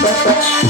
imperfection.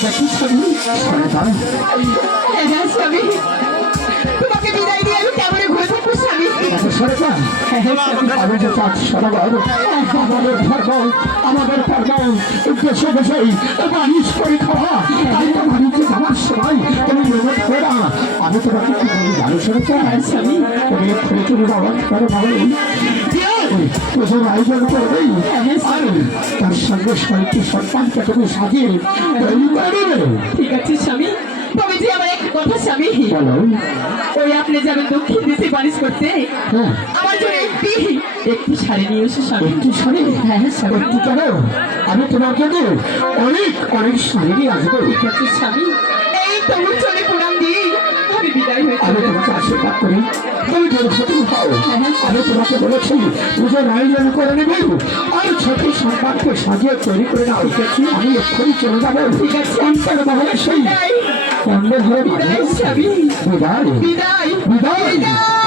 হ্যাঁ, স্বামী তোমাকে বিদায় দিয়ে আমি কেমন ঘুরে থাকব স্বামী আমি যে চার সদাগর আমাদের ধর্ম আমাদের ধর্ম উদ্দেশ্য বিষয় বাণিজ করে খাওয়া তাই তো বাণিজ্যে যাওয়ার সময় তুমি মনে করে না আমি তোমাকে কি বলি জানো সরকার স্বামী তুমি খুলে চলে যাওয়ার পরে ভাবে আয়োজন করবেই আর সঙ্গে সবাইকে সন্তানকে তুমি সাজিয়ে তৈরি করে দেবে। ঠিক আছে স্বামী। তবে যে আমার একটা কথা স্বামী। ওই আপনি যাবেন দক্ষিণ বাণিজ্য করতে। হ্যাঁ। আমার জন্য একটি একটি শাড়ি নিয়ে এসে স্বামী। একটু শাড়ি? হ্যাঁ হ্যাঁ কেন? আমি তোমার জন্য অনেক অনেক শাড়ি নিয়ে আসব। ঠিক আছে স্বামী। এই তবু চলে প্রণাম আমি বিদায় হয়ে আমি তোমাকে আশীর্বাদ করি। তুমি যদি সঠিক হও। আমি তোমাকে বলেছি পুজোর আয়োজন করে নেব আর সঠিক সন্তানকে সাজিয়ে তৈরি করে ঠিক আমি এক্ষুনি চলে যাব। ঠিক আছে। অন্তর মহলে সেই বিদায়। বিদায়। বিদায়।